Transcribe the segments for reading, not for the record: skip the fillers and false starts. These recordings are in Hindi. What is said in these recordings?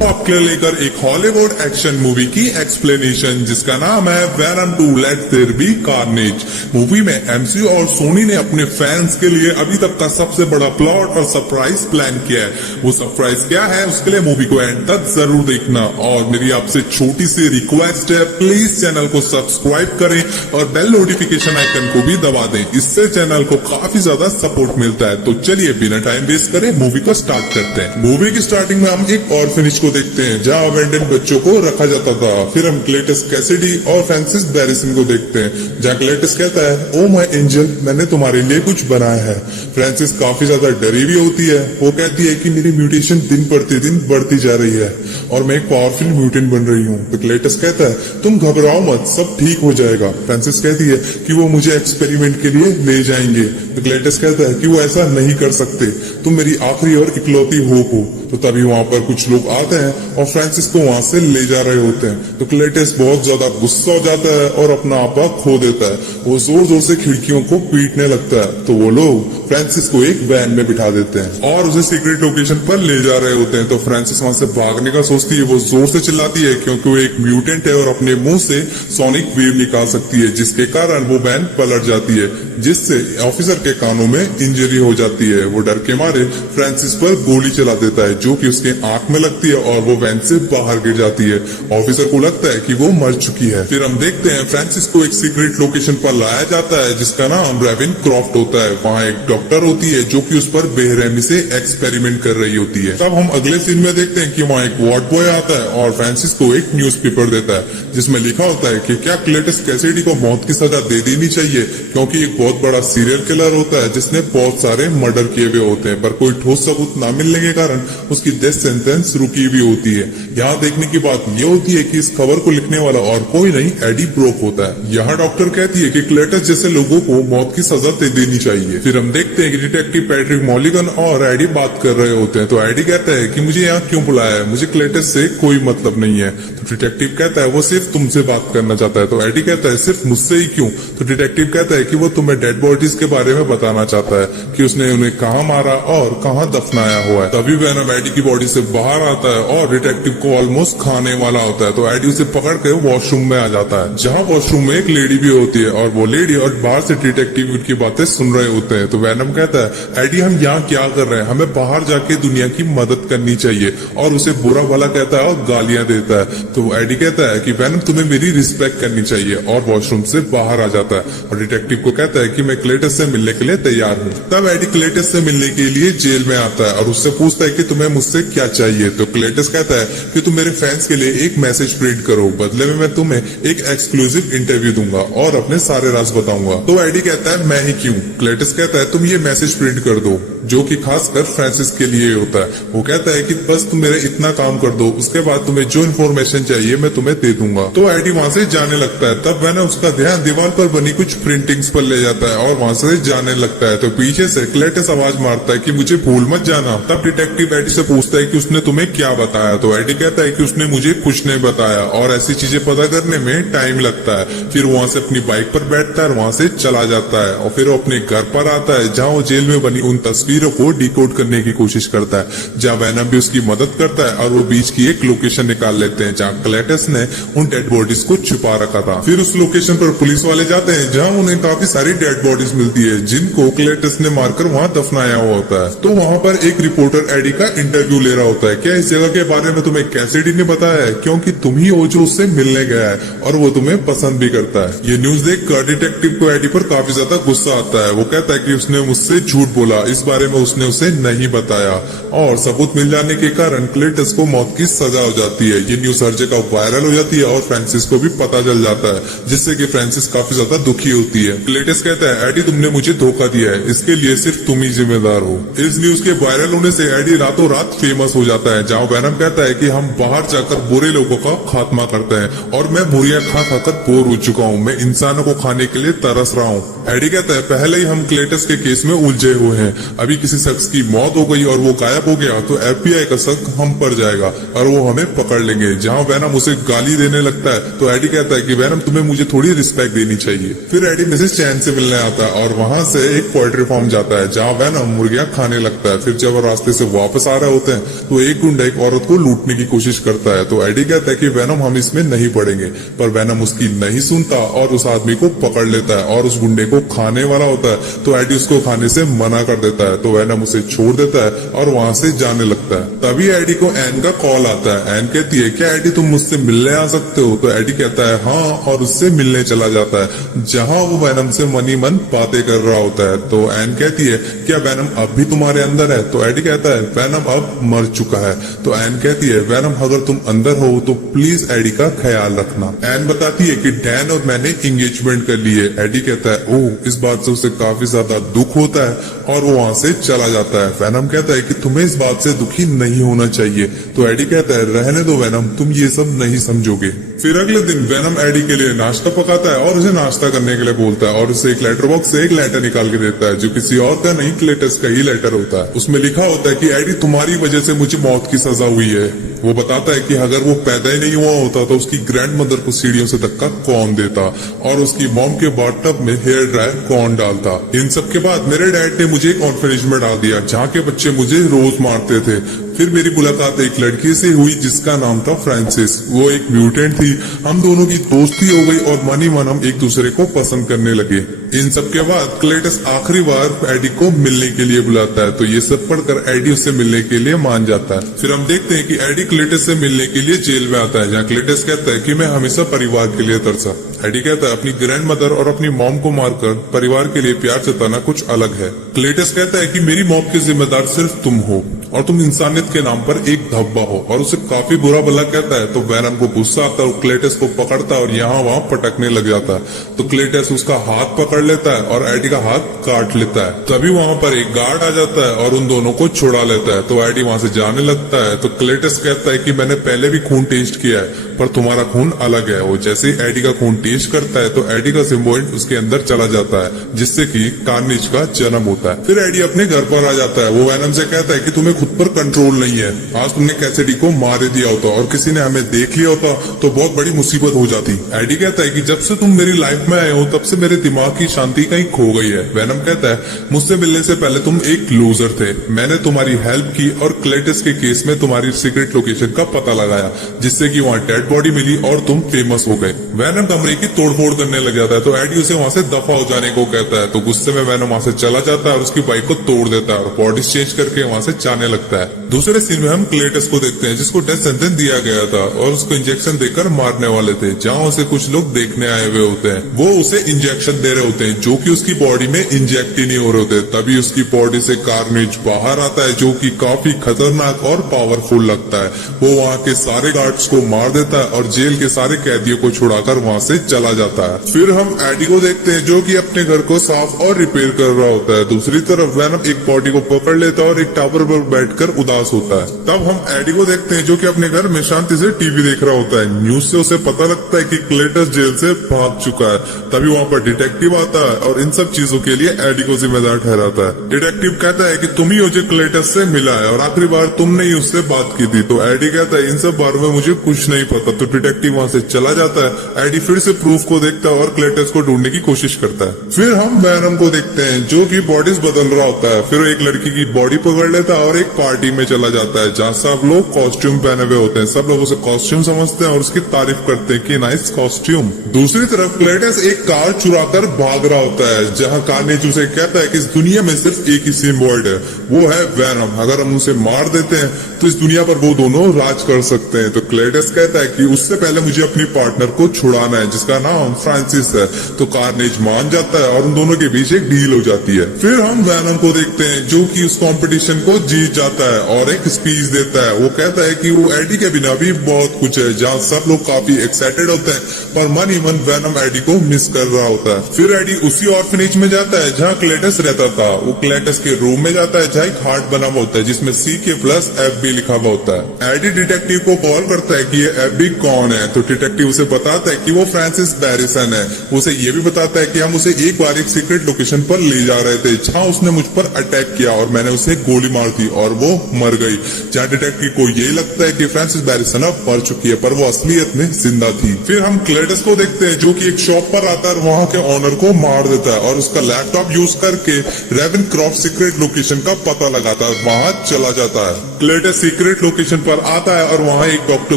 आपके लिए लेकर एक हॉलीवुड एक्शन मूवी की एक्सप्लेनेशन जिसका नाम है Venom 2 let there be carnage. Movie में एमसीयू और सोनी ने अपने फैंस के लिए अभी तक का सबसे बड़ा प्लॉट और सरप्राइज प्लान किया है। वो सरप्राइज क्या है उसके लिए मूवी को एंड तक जरूर देखना। और मेरी आपसे छोटी सी रिक्वेस्ट है, प्लीज चैनल को सब्सक्राइब करें और बेल नोटिफिकेशन आइकन को भी दबा दें, इससे चैनल को काफी ज्यादा सपोर्ट मिलता है। तो चलिए बिना टाइम वेस्ट करें मूवी को स्टार्ट करते हैं। मूवी की स्टार्टिंग में हम एक ऑर्फनेज को देखते हैं जहां अबेंडन बच्चों को रखा जाता था। फिर हम क्लेटस कैसिडी और फ्रांसिस बैरिसन को देखते हैं जहां क्लेटस कहता है, ओ माय एंजल, मैंने तुम्हारे लिए कुछ बनाया है। फ्रांसिस काफी ज्यादा डरी हुई होती है। वो कहती है कि मेरी म्यूटेशन दिन प्रतिदिन बढ़ती जा रही है और मैं एक पावरफुल म्यूटेंट बन रही हूँ। तो क्लेटस कहता है, तुम घबराओ मत, सब ठीक हो जाएगा। फ्रांसिस कहती है कि वो मुझे एक्सपेरिमेंट के लिए ले जाएंगे। तो क्लेटस कहता है कि वो ऐसा नहीं कर सकते, तुम मेरी आखिरी और इकलौती होप हो। तो तभी वहां पर कुछ लोग आते हैं और फ्रांसिस को वहां से ले जा रहे होते हैं। तो क्लेटस बहुत ज्यादा गुस्सा हो जाता है और अपना आपा खो देता है। वो जोर जोर से खिड़कियों को पीटने लगता है। तो वो लोग फ्रांसिस को एक वैन में बिठा देते हैं और उसे सीक्रेट लोकेशन पर ले जा रहे होते हैं। तो फ्रांसिस वहां से भागने का सोचती है। वो जोर से चिल्लाती है क्योंकि वो एक म्यूटेंट है और अपने मुंह से सोनिक वेव निकाल सकती है, जिसके कारण वो वैन पलट जाती है, जिससे ऑफिसर के कानों में इंजरी हो जाती है। वो डर के मारे फ्रांसिस पर गोली चला देता है जो कि उसके आंख में लगती है और वो वैन से बाहर गिर जाती है। ऑफिसर को लगता है कि वो मर चुकी है। फिर हम देखते हैं फ्रांसिस को एक सीक्रेट लोकेशन पर लाया जाता है जिसका नाम रेविन क्रॉफ्ट होता है। वहाँ एक डॉक्टर होती है जो कि उस पर बेरहमी से एक्सपेरिमेंट कर रही होती है। तब हम अगले सीन में देखते हैं कि वहाँ एक वार्ड बॉय आता है और फ्रांसिस को एक न्यूज़पेपर देता है जिसमें लिखा होता है कि क्या क्लेटस कैसिडी को मौत की सजा दे देनी चाहिए, क्योंकि एक बहुत बड़ा सीरियल किलर होता है जिसने बहुत सारे मर्डर किए हुए होते हैं, पर कोई ठोस सबूत न मिलने के कारण उसकी डेथ सेंटेंस रुकी हुई होती है। यहाँ देखने की बात यह होती है कि इस खबर को लिखने वाला और कोई नहीं, एडी ब्रोक होता है। यहाँ डॉक्टर कहती है कि क्लेटस जैसे लोगों को मौत की सजा दे देनी चाहिए। फिर हम देखते हैं कि डिटेक्टिव पैट्रिक मॉलिगन और एडी बात कर रहे होते हैं। तो एडी कहता है कि मुझे यहाँ क्यों बुलाया है, मुझे क्लेटस से कोई मतलब नहीं है। तो डिटेक्टिव कहता है वो सिर्फ तुमसे बात करना चाहता है। तो एडी कहता है सिर्फ मुझसे ही क्यों? तो डिटेक्टिव कहता है कि वो तुम्हें डेड बॉडीज के बारे में बताना चाहता है कि उसने उन्हें कहाँ मारा और कहाँ दफनाया हुआ है। तभी वेनम एडी की बॉडी से बाहर आता है और डिटेक्टिव को ऑलमोस्ट खाने वाला होता है। तो एडी उसे पकड़ के वॉशरूम में आ जाता है जहाँ वॉशरूम में एक लेडी भी होती है और वो लेडी और बाहर से डिटेक्टिव उनकी बातें सुन रहे होते हैं। तो वेनम कहता है, एडी हम यहाँ क्या कर रहे हैं, हमें बाहर जाके दुनिया की मदद करनी चाहिए। और उसे बुरा भला कहता है और गालियां देता है। तो एडी कहता है कि वेनम तुम्हें मेरी रिस्पेक्ट करनी चाहिए और वॉशरूम से बाहर आ जाता है और डिटेक्टिव को कहता है कि मैं क्लेटस से मिलने के लिए तैयार हूँ। तब एडी क्लेटस से मिलने के लिए जेल में आता है और उससे पूछता है कि तुम्हें मुझसे क्या चाहिए। तो क्लेटस कहता है कि तुम मेरे फैंस के लिए एक मैसेज प्रिंट करो, बदले में मैं तुम्हें एक एक्सक्लूसिव इंटरव्यू दूंगा और अपने सारे राज बताऊंगा। तो एडी कहता है मैं ही क्यों? क्लेटस कहता है तुम ये मैसेज प्रिंट कर दो, जो कि खासकर फ्रांसिस के लिए होता है। वो कहता है कि बस तुम मेरे इतना काम कर दो, उसके बाद तुम्हें जो इन्फॉर्मेशन चाहिए मैं तुम्हें दे दूंगा। तो एडी वहां से जाने लगता है। तब मैंने उसका ध्यान दीवार पर बनी कुछ प्रिंटिंग्स पर ले जाता है और वहां से जाने लगता है। तो पीछे से क्लेटस आवाज मारता है कि मुझे भूल मत जाना। तब डिटेक्टिव एडी से पूछता है कि उसने तुम्हें क्या बताया। तो एडी कहता है कि उसने मुझे कुछ नहीं बताया और ऐसी चीजें पता करने में टाइम लगता है। फिर वहां से अपनी बाइक पर बैठता है और वहां से चला जाता है और फिर वो अपने घर पर आता है जहाँ वो जेल में बनी उन तस्वीरों को डिकोड करने की कोशिश करता है, जहाँ वेनम भी उसकी मदद करता है और वो बीच की एक लोकेशन निकाल लेते हैं जहाँ क्लेटस ने उन डेड बॉडीज को छुपा रखा था। फिर उस लोकेशन पर पुलिस वाले जाते हैं जहाँ उन्हें काफी सारी डेड बॉडीज मिलती है जिनको क्लेटस ने मारकर वहाँ दफनाया हुआ होता है। तो वहाँ पर एक रिपोर्टर एडी का इंटरव्यू ले रहा होता है। क्या इस जगह के बारे में तुम्हें कैसिडी ने बताया है, क्योंकि तुम ही हो जो उससे मिलने गया है और वो तुम्हें पसंद भी करता है। ये न्यूज देखकर डिटेक्टिव को एडी पर काफी ज्यादा गुस्सा आता है। वो कहता है कि उसने मुझसे झूठ बोला, इस बारे में उसने उसे नहीं बताया और सबूत मिल जाने के कारण क्लेटस को मौत की सजा हो जाती है। ये न्यूज हर जगह वायरल हो जाती है और फ्रांसिस को भी पता चल जाता है, जिससे कि फ्रांसिस काफी ज्यादा दुखी होती है। क्लेटस कहता है एडी तुमने मुझे धोखा दिया है, इसके लिए सिर्फ तुम ही जिम्मेदार हो। इस न्यूज के वायरल होने से एडी रातों रात फेमस हो जाता है, जहाँ वेनम कहता है कि हम बाहर जाकर बुरे लोगों का खात्मा करते हैं और मैं मुर्गियां खा खाकर बोर हो चुका हूँ, मैं इंसानों को खाने के लिए तरस रहा हूँ। एडी कहता है पहले ही हम क्लेटस के केस में उलझे हुए हैं, अभी किसी शख्स की मौत हो गई और वो गायब हो गया तो FBI का शक हम पर जाएगा और वो हमें पकड़ लेंगे। जहाँ वेनम उसे गाली देने लगता है तो एडी कहता है कि वेनम तुम्हें मुझे थोड़ी रिस्पेक्ट देनी चाहिए। फिर एडी मिसेस चैन से मिलने आता है और वहाँ से एक पोएट्री फार्म जाता है जहाँ वेनम मुर्गियां खाने लगता है। फिर जब वो रास्ते से वापस आ रहे होते हैं तो एक गुंडा एक औरत को लूटने की कोशिश करता है। तो एडी कहता है कि वेनम हम इसमें नहीं पड़ेंगे, पर वेनम उसकी नहीं सुनता और उस आदमी को पकड़ लेता है और उस गुंडे को खाने वाला होता है। तो एडी उसको खाने से मना कर देता है। तो वेनम उसे छोड़ देता है और वहां से जाने लगता है। तभी एडी को एन का कॉल आता है। एन कहती है क्या एडी तुम मुझसे मिलने आ सकते हो? तो एडी कहता है हाँ, और उससे मिलने चला जाता है जहां वो वेनम से मनी मन बातें कर रहा होता है। तो एन कहती है क्या वेनम अब भी तुम्हारे अंदर है? तो एडी कहता है वेनम अब मर चुका है। तो एन कहती है वेनम अगर तुम अंदर हो तो प्लीज एडी का ख्याल रखना। एन बताती है कि डैन और मैंने एंगेजमेंट कर ली है। एडी कहता है ओह, इस बात से उसे काफी ज्यादा दुख होता है और वो वहां से चला जाता है। वेनम कहता है कि तुम्हें इस बात से दुखी नहीं होना चाहिए। तो एडी कहता है रहने दो वेनम, तुम ये सब नहीं समझोगे। फिर अगले दिन वेनम एडी के लिए नाश्ता पकाता है और उसे नाश्ता करने के लिए बोलता है और उसे एक लेटर बॉक्स से एक लेटर निकाल के देता है जो किसी और का नहीं, क्लेटस का ही लेटर होता है। उसमें लिखा होता है कि एडी तुम्हारी वजह से मुझे मौत की सजा हुई है। वो बताता है कि अगर वो पैदा ही नहीं हुआ होता तो उसकी ग्रैंड मदर को सीढ़ियों से धक्का कौन देता और उसकी मॉम के बाथटब में हेयर ड्रायर कौन डालता। इन सब के बाद मेरे डैड ने मुझे एक ऑर्फनेज में डाल दिया जहाँ के बच्चे मुझे रोज मारते थे। फिर मेरी मुलाकात एक लड़की से हुई जिसका नाम था फ्रांसिस। वो एक म्यूटेंट थी। हम दोनों की दोस्ती हो गई और मनी मन हम एक दूसरे को पसंद करने लगे। इन सब के बाद क्लेटस आखिरी बार एडी को मिलने के लिए बुलाता है। तो ये सब पढ़कर एडी उससे मिलने के लिए मान जाता है। फिर हम देखते हैं कि एडी क्लेटस से मिलने के लिए जेल में आता है जहाँ क्लेटस कहता है कि मैं हमेशा परिवार के लिए तरसा। एडी कहता है अपनी ग्रैंड मदर और अपनी मॉम को मारकर परिवार के लिए प्यार जताना कुछ अलग है। क्लेटस कहता है कि मेरी मौत के जिम्मेदार सिर्फ तुम हो और तुम इंसानियत के नाम पर एक धब्बा हो, और उसे काफी बुरा भला कहता है। तो वेनम को गुस्सा आता है और क्लेटस को पकड़ता है और यहाँ वहाँ पटकने लग जाता है। तो क्लेटस उसका हाथ पकड़ लेता है और एडी का हाथ काट लेता है। तभी वहाँ पर एक गार्ड आ जाता है और उन दोनों को छुड़ा लेता है। तो एडी वहाँ से जाने लगता है। तो क्लेटस कहता है कि मैंने पहले भी खून टेस्ट किया है पर तुम्हारा खून अलग है। वो जैसे ही एडी का खून टेस्ट करता है तो एडी का सिम्बॉइड उसके अंदर चला जाता है जिससे कि कार्नेज का जन्म होता है। फिर एडी अपने घर पर आ जाता है। वो वेनम से कहता है कि तुम्हें खुद पर कंट्रोल नहीं है। आज तुमने कैसिडी को मार दिया होता और किसी ने हमें देख लिया होता तो बहुत बड़ी मुसीबत हो जाती। एडी कहता है कि जब से तुम मेरी लाइफ में आए हो तब से मेरे दिमाग की शांति कहीं खो गई है। वेनम कहता है मुझसे मिलने से पहले तुम एक लूजर थे। मैंने तुम्हारी हेल्प की और क्लेटस के केस में तुम्हारी सीक्रेट लोकेशन का पता लगाया जिससे कि वहाँ डेड बॉडी मिली और तुम फेमस हो गए। वेनम कमरे की तोड़फोड़ करने लग जाता है। तो एडी उसे वहाँ से दफा हो जाने को कहता है। तो गुस्से में वेनम वहाँ से चला जाता है और उसकी बाइक को तोड़ देता है और बॉडी चेंज करके वहाँ से जाने लगता है। दूसरे सीन में हम क्लेटस को देखते हैं जिसको डेथ सेंटेंस दिया गया था और उसको इंजेक्शन देकर मारने वाले थे। जहाँ उसे कुछ लोग देखने आए हुए होते हैं। वो उसे इंजेक्शन दे रहे होते हैं जो कि उसकी बॉडी में इंजेक्ट ही नहीं हो रहे होते। तभी उसकी बॉडी से कार्नेज बाहर आता है जो कि काफी खतरनाक और पावरफुल लगता है। वो वहाँ के सारे गार्ड्स को मार देता है और जेल के सारे कैदियों को छुड़ाकर वहाँ से चला जाता है। फिर हम एडी को देखते हैं जो कि अपने घर को साफ और रिपेयर कर रहा होता है। दूसरी तरफ वेनम एक बॉडी को पकड़ लेता है और एक टावर पर बैठकर उदास होता है। तब हम एडी को देखते हैं जो कि अपने घर में शांति से टीवी देख रहा होता है। न्यूज से उसे पता लगता है कि क्लेटस जेल से भाग चुका है। तभी वहाँ पर डिटेक्टिव आता है और इन सब चीजों के लिए एडी को जिम्मेदार ठहराता है। डिटेक्टिव कहता है कि तुम ही हो जो क्लेटस से मिला है और आखिरी बार तुमने ही उससे बात की थी। तो एडी कहता है इन सब बारे में मुझे कुछ नहीं पता। तो डिटेक्टिव वहाँ से चला जाता है। एडी फिर से प्रूफ को देखता है और क्लेटस को ढूंढने की कोशिश करता है। फिर हम वेनम को देखते हैं जो कि बॉडीज बदल रहा होता है। फिर एक लड़की की बॉडी पकड़ लेता है और एक पार्टी में चला जाता है जहाँ सब लोग कॉस्ट्यूम पहने हुए होते हैं। सब लोग उसे कॉस्ट्यूम समझते हैं और उसकी तारीफ करते हैं कि नाइस कॉस्ट्यूम। दूसरी तरफ क्लेटस एक कार चुरा कर भाग रहा होता है जहाँ कार्नेज उसे कहता है कि इस दुनिया में सिर्फ एक ही सिम्बॉइड है, वो है वेनम। अगर हम उसे मार देते हैं तो इस दुनिया पर वो दोनों राज कर सकते हैं। तो क्लेटस कहता है कि उससे पहले मुझे अपनी पार्टनर को छुड़ाना है जिसका नाम फ्रांसिस है। तो कार्नेज मान जाता है और उन दोनों के बीच एक डील हो जाती है। फिर हम वेनम को देखते हैं जो कि उस कंपटीशन को जीत जाता है और एक स्पीच देता है। वो कहता है कि वो एडी के बिना भी बहुत कुछ है जहाँ सब लोग काफी एक्साइटेड होते हैं पर मन ही मन वेनम एडी को मिस कर रहा होता है। फिर एडी उसी ऑर्फनेज में जाता है जहाँ क्लेटस रहता था। वो क्लेटस के रूम में जाता है जहाँ एक हार्ट बना हुआ होता है जिसमें CK+FB लिखा हुआ होता है। एडी डिटेक्टिव को कॉल करता है कि ये FB भी कौन है। तो डिटेक्टिव उसे बताता है कि वो फ्रांसिस बैरिसन है। उसे ये भी बताता है कि हम उसे एक बार एक सीक्रेट लोकेशन पर ले जा रहे थे जहाँ उसने मुझ पर अटैक किया और मैंने उसे गोली मार दी और वो मर गई। जहाँ डिटेक्टिव को यही लगता है कि फ्रांसिस बैरिसन अब मर चुकी है, पर वो असलियत में जिंदा थी। फिर हम क्लेटस को देखते हैं जो कि एक शॉप पर आता है, वहाँ के ऑनर को मार देता है और उसका लैपटॉप यूज करके रेवेनक्रॉफ्ट सीक्रेट लोकेशन का पता लगाता है, वहाँ चला जाता है। क्लेटस सीक्रेट लोकेशन पर आता है और वहाँ एक डॉक्टर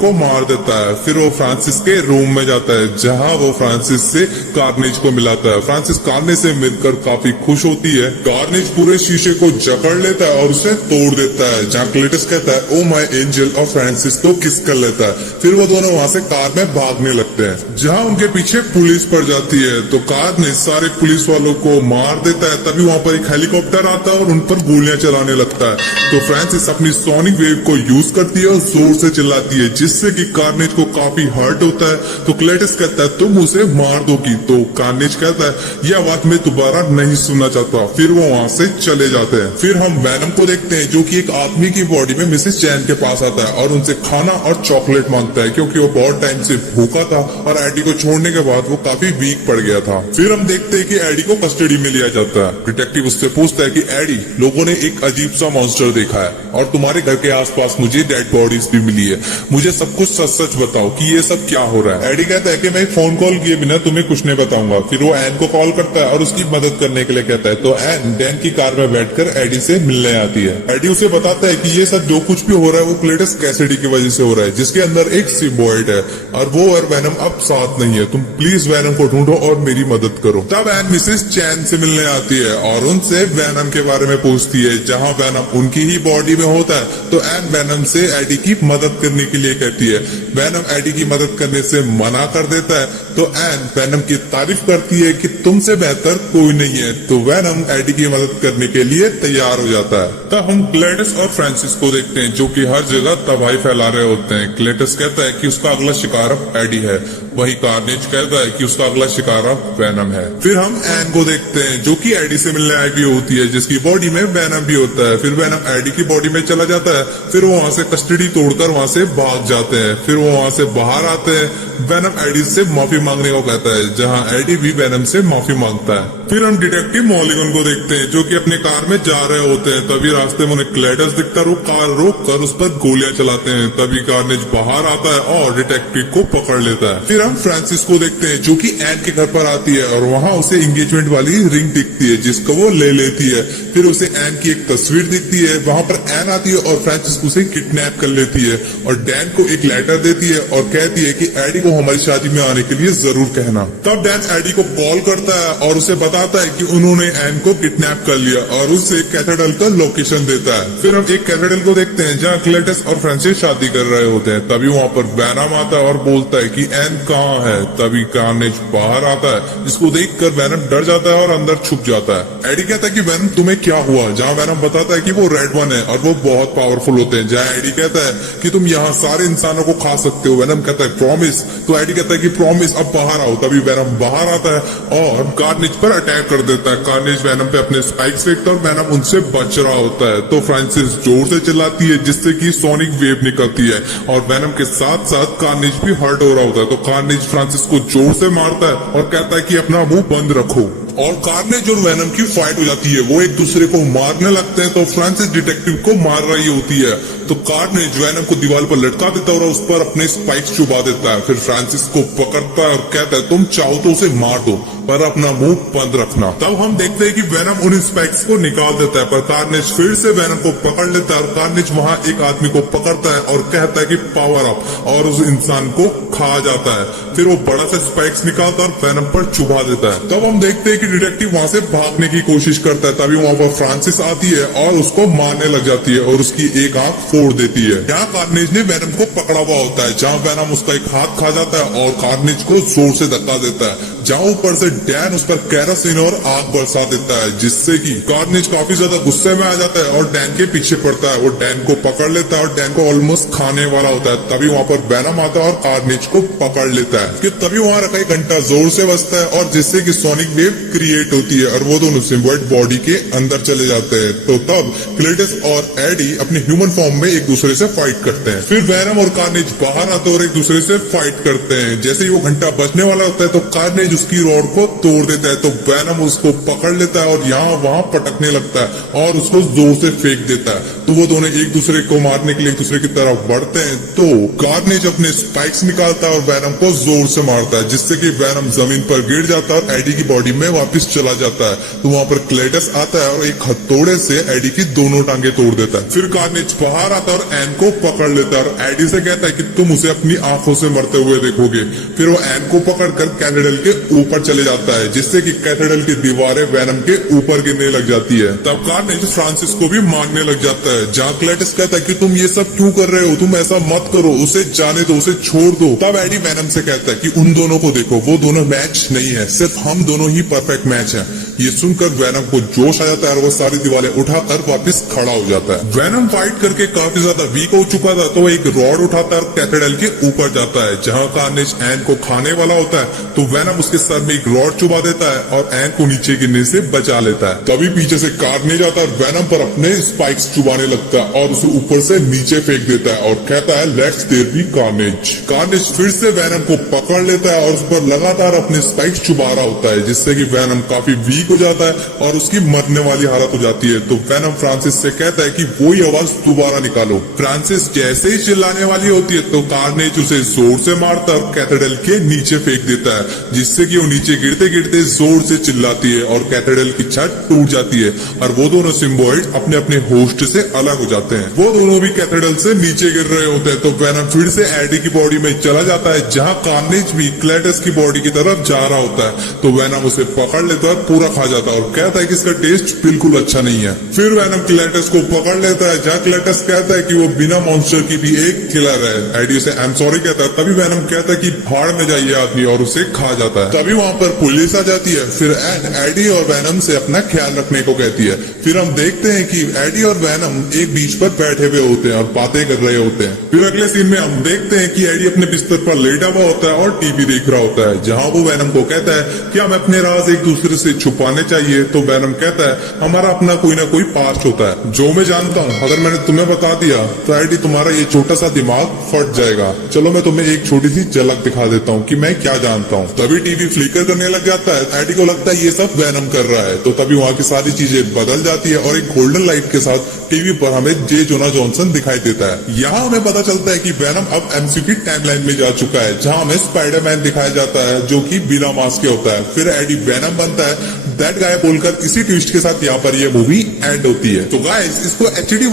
को मार देता है। फिर वो फ्रांसिस के रूम में जाता है जहाँ वो फ्रांसिस से कार्नेज को मिलाता है। फ्रांसिस कार्नेज से मिलकर काफी खुश होती है। कार्नेज पूरे शीशे को जकड़ लेता है और उसे तोड़ देता है, जहाँ क्लेटस कहता है ओ माय एंजल और फ्रांसिस तो किस कर लेता है। फिर वो दोनों वहाँ से कार में भागने लगते हैं, जहाँ उनके पीछे पुलिस पड़ जाती है। तो कार्नेज सारे पुलिस वालों को मार देता है। तभी वहाँ पर एक हेलीकॉप्टर आता है और उन पर गोलियां चलाने लगता है। तो फ्रांसिस अपनी सोनिक वेव को यूज करती है और जोर से चिल्लाती है, जिससे कि कार्नेज को काफी हर्ट होता है। तो क्लेटस कहता है तुम उसे मार दोगी। तो कार्नेज कहता है यह बात मैं दोबारा नहीं सुनना चाहता। फिर वो वहाँ से चले जाते हैं। फिर हम वैनम को देखते हैं जो कि एक आदमी की बॉडी में मिसेस चैन के पास आता है और उनसे खाना और चॉकलेट मांगता है, क्योंकि वो बहुत टाइम से भूखा था और एडी को छोड़ने के बाद वो काफी वीक पड़ गया था। फिर हम देखते हैं कि एडी को कस्टडी में लिया जाता है। डिटेक्टिव उससे पूछता है कि एडी, लोगों ने एक अजीब सा मॉन्स्टर देखा है और तुम्हारे घर के आसपास मुझे डेड बॉडीज भी मिली है, मुझे सब कुछ सच सच बताओ कि ये सब क्या हो रहा है। एडी कहता है कि मैं फोन कॉल किए बिना तुम्हें कुछ नहीं बताऊंगा। फिर वो एन को कॉल करता है और उसकी मदद करने के लिए कहता है। तो एन डैन की कार में बैठकर एडी से मिलने आती है। एडी उसे बताता है कि ये सब जो कुछ भी हो रहा है वो क्लेटस कैसिडी की वजह से हो रहा है, जिसके अंदर एक सिम्बायोट है और वो और वैनम अब साथ नहीं है। तुम प्लीज वैनम को ढूंढो और मेरी मदद करो। तब एन मिसेस चैन से मिलने आती है और उनसे वैनम के बारे में पूछती है। जहाँ वैनम उनकी ही बॉडी में होता है तो एन वैनम से एडी की मदद करने के लिए कहती है। वैनम एडी की मदद करने से मना कर देता है। तो एन वैनम की तारीफ करती है कि तुमसे बेहतर कोई नहीं है। तो वैनम एडी की मदद करने के लिए तैयार हो जाता है। तब हम क्लेटस और फ्रांसिस को देखते हैं जो कि हर जगह तबाही फैला रहे होते हैं। क्लेटस कहता है कि उसका अगला शिकार अब एडी है, वही कार्नेज कहता है कि उसका अगला शिकार अब वैनम है। फिर हम एन को देखते हैं जो कि एडी से मिलने आई भी होती है, जिसकी बॉडी में वैनम भी होता है। फिर वैनम एडी की बॉडी में चला जाता है। फिर वो वहाँ से कस्टडी तोड़कर वहाँ से भाग जाते हैं। फिर वो वहाँ से बाहर आते हैं। वैनम एडी से माफी मांगने को कहता है, जहाँ एडी भी वैनम से माफी मांगता है। फिर हम डिटेक्टिव मॉलिगन को देखते हैं जो कि अपने कार में जा रहे होते हैं। तभी रास्ते में उन्हें क्लेटस दिखता है। वो कार रोक कर उस पर गोलियां चलाते हैं। तभी कार्नेज बाहर आता है और डिटेक्टिव को पकड़ लेता है। फिर हम फ्रांसिस को देखते हैं जो कि एन के घर पर आती है और वहाँ उसे एंगेजमेंट वाली रिंग दिखती है, जिसको वो ले लेती है। फिर उसे एन की एक तस्वीर दिखती है। वहाँ पर एन आती है और फ्रांसिस उसे किडनैप कर लेती है और डैन को एक लेटर देती है और कहती है कि एडी को हमारी शादी में आने के लिए जरूर कहना। तब डैन एडी को कॉल करता है और उसे बताता है कि उन्होंने एन को किडनैप कर लिया और उसे कैथेड्रल का लोकेशन देता है। फिर हम एक कैथेड्रल को देखते हैं जहाँ क्लेटस और फ्रांसिस शादी कर रहे होते हैं। तभी वहाँ पर वैनम आता है और बोलता है कि एन कहाँ है। तभी कार्नेज बाहर आता है, जिसको देखकर वैनम डर जाता है और अंदर छुप जाता है। एडी कहता है कि वैनम तुम्हें क्या हुआ, जहाँ वैनम बताता है कि वो रेड वन है और वो बहुत पावरफुल होते हैं। जहाँ एडी कहता है कि तुम यहाँ सारे इंसानों को खा सकते हो। वैनम कहता है प्रॉमिस। तो एडी कहता है कि प्रॉमिस, अब बाहर आओ। तभी वैनम बाहर आता है और कार्नेज पर अटैक कर देता है। कार्नेज वैनम पे अपने स्पाइक्स फेंकता है और वैनम उनसे बच रहा होता है। तो फ्रांसिस जोर से चिल्लाती है, जिससे कि सोनिक वेव निकलती है और वैनम के साथ साथ कार्नेज भी हर्ट हो रहा होता है। तो कार्नेज फ्रांसिस को जोर से मारता है और कहता है कि अपना मुंह बंद रखो। और कार्नेज और वैनम की फाइट हो जाती है। वो एक दूसरे को मारने लगते हैं। तो फ्रांसिस डिटेक्टिव को मार रही होती है। तो कार्नेज वैनम को दीवार पर लटका देता है और उस पर अपने स्पाइक्स चुबा देता है। फिर फ्रांसिस को पकड़ता है और कहता है तुम चाहो तो उसे मार दो, पर अपना मुंह बंद रखना। तब हम देखते हैं कि वैनम उन स्पाइक्स को निकाल देता है, पर कार्नेज फिर से वैनम को पकड़ लेता है और कार्नेज वहाँ एक आदमी को पकड़ता है और कहता है कि पावर अप, और उस इंसान को खा जाता है। फिर वो बड़ा सा स्पाइक्स निकालता है और वैनम पर चुबा देता है। तब हम देखते हैं कि डिटेक्टिव वहाँ से भागने की कोशिश करता है। तभी वहाँ पर फ्रांसिस आती है और उसको मारने लग जाती है और उसकी एक आंख फोड़ देती है। यहाँ कार्नेज ने वैनम को पकड़ा हुआ होता है, जहाँ वैनम उसका एक हाथ खा जाता है और कार्नेज को जोर से धक्का देता है। जहाँ ऊपर से डैन उस पर केरोसिन और आग बरसा देता है, जिससे कि कार्नेज काफी ज्यादा गुस्से में आ जाता है और डैन के पीछे पड़ता है। वो डैन को पकड़ लेता है और डैन को ऑलमोस्ट खाने वाला होता है। तभी वहाँ पर वेनम आता है और कार्नेज को पकड़ लेता है कि तभी वहाँ रखा एक घंटा जोर से बजता है और जिससे कि सोनिक वेव क्रिएट होती है और वो दोनों सिम्बायोट बॉडी के अंदर चले जाते हैं। तो तब क्लेटस और एडी अपने ह्यूमन फॉर्म में एक दूसरे से फाइट करते हैं। फिर वेनम और कार्नेज बाहर आते हैं और एक दूसरे से फाइट करते हैं। जैसे ही वो घंटा बजने वाला होता है तो कार्नेज उसकी रॉड को तोड़ देता है, तो वेनम उसको पकड़ लेता है और यहाँ वहाँ पटकने लगता है और उसको जोर से फेंक देता है। तो वो दोनों एक दूसरे को मारने के लिए एक दूसरे की तरफ बढ़ते हैं। तो कार्नेज अपने स्पाइक्स निकालता है और वेनम को जोर से मारता है, जिससे कि वेनम जमीन पर गिर जाता है और एडी की बॉडी में वापस चला जाता है। तो वहाँ पर क्लेटस आता है और एक हथौड़े से एडी की दोनों टांगे तोड़ देता है। फिर कार्नेज बाहर आता है और एन को पकड़ लेता है और एडी से कहता है कि तुम उसे अपनी आंखों से मरते हुए देखोगे। फिर वो एन को पकड़कर कैथेड्रल के ऊपर चले जाता है, जिससे कि कैथेड्रल की दीवारें वेनम के ऊपर गिरने लग जाती है। तब कार्नेज फ्रांसिस को भी मारने लग जाता है, जहाँ क्लेटस कहता है कि तुम ये सब क्यों कर रहे हो, तुम ऐसा मत करो, उसे जाने दो, उसे छोड़ दो। तब एडी वेनम से कहता है कि उन दोनों को देखो, वो दोनों मैच नहीं है, सिर्फ हम दोनों ही परफेक्ट मैच है। ये सुनकर वेनम को जोश आ जाता है और वो सारी दीवारें उठाकर वापस खड़ा हो जाता है। वेनम फाइट करके काफी ज्यादा वीक हो चुका था, तो वो एक रॉड उठाता है और कैथेड्रल के ऊपर जाता है, जहाँ कार्नेज एन को खाने वाला होता है। तो वेनम उसके सर में एक रॉड चुबा देता है और एन को नीचे गिरने से बचा लेता है। तभी पीछे से कार्नेज आता है और वेनम पर अपने स्पाइक्स चुबाने लगता है और उसे ऊपर से नीचे फेंक देता है और कहता है let's there be carnage. Carnage फिर से वेनम को पकड़ लेता है और उस पर लगातार अपने स्पाइक्स चुबा रहा होता है, जिससे कि वेनम काफी वीक हो जाता है और उसकी मरने वाली हालत हो जाती है। तो वेनम फ्रांसिस से कहता है कि वही आवाज दोबारा निकालो। फ्रांसिस जैसे ही चिल्लाने वाली होती है तो कार्नेज उसे जोर से मारता है और कैथेड्रल के नीचे फेंक देता है, जिससे कि वो नीचे गिरते गिरते जोर से चिल्लाती है और कैथेड्रल की छत टूट जाती है और वो दोनों सिम्बायोट अपने अपने होस्ट से अलग हो जाते हैं। वो दोनों भी कैथेड्रल से नीचे गिर रहे होते हैं। तो वेनम फिर से एडी की बॉडी में चला जाता है, जहाँ कार्नेज भी क्लेटस की बॉडी की तरफ जा रहा होता है। तो वेनम उसे पकड़ लेता है और पूरा खा जाता है और कहता है कि इसका टेस्ट बिल्कुल अच्छा नहीं है। फिर वेनम क्लेटस को पकड़ लेता है, जहाँ क्लेटस कहता है कि वो बिना मॉन्स्टर की भी एक किलर है। एडी उसे आई एम सॉरी कहता है। तभी वेनम कहता है कि भाड़ में जाइए आदमी, और उसे खा जाता है। तभी वहाँ पर पुलिस आ जाती है। फिर एन एडी और वेनम से अपना ख्याल रखने को कहती है। फिर हम देखते हैं कि एडी और वेनम एक बीच पर बैठे हुए होते हैं और बातें कर रहे होते हैं। फिर अगले सीन में हम देखते हैं कि एडी अपने बिस्तर पर लेटा हुआ होता है और टीवी देख रहा होता है, जहाँ वो वेनम को कहता है कि हमें अपने राज एक दूसरे से छुपाने चाहिए। तो वेनम कहता है हमारा अपना कोई ना कोई पास्ट होता है जो मैं जानता हूँ, अगर मैंने तुम्हें बता दिया तो एडी तुम्हारा ये छोटा सा दिमाग फट जाएगा। चलो मैं तुम्हें एक छोटी सी झलक दिखा देता हूँ कि मैं क्या जानता हूँ। तभी टीवी फ्लिकर करने लग जाता है। एडी को लगता है ये सब वेनम कर रहा है। तो तभी वहाँ की सारी चीजें बदल जाती है और एक गोल्डन लाइट के साथ टीवी पर हमें जे जोना जॉनसन दिखाई देता है। यहाँ हमें पता चलता है कि वेनम अब एमसीयू की टाइमलाइन में जा चुका है, जहाँ हमें स्पाइडरमैन दिखाया जाता है जो कि बिना मास्क के होता है। फिर एडी वेनम बनता है दैट गाय बोलकर इसी ट्विस्ट के साथ यहाँ पर ये मूवी एंड होती है। तो गाइस इसको एचडी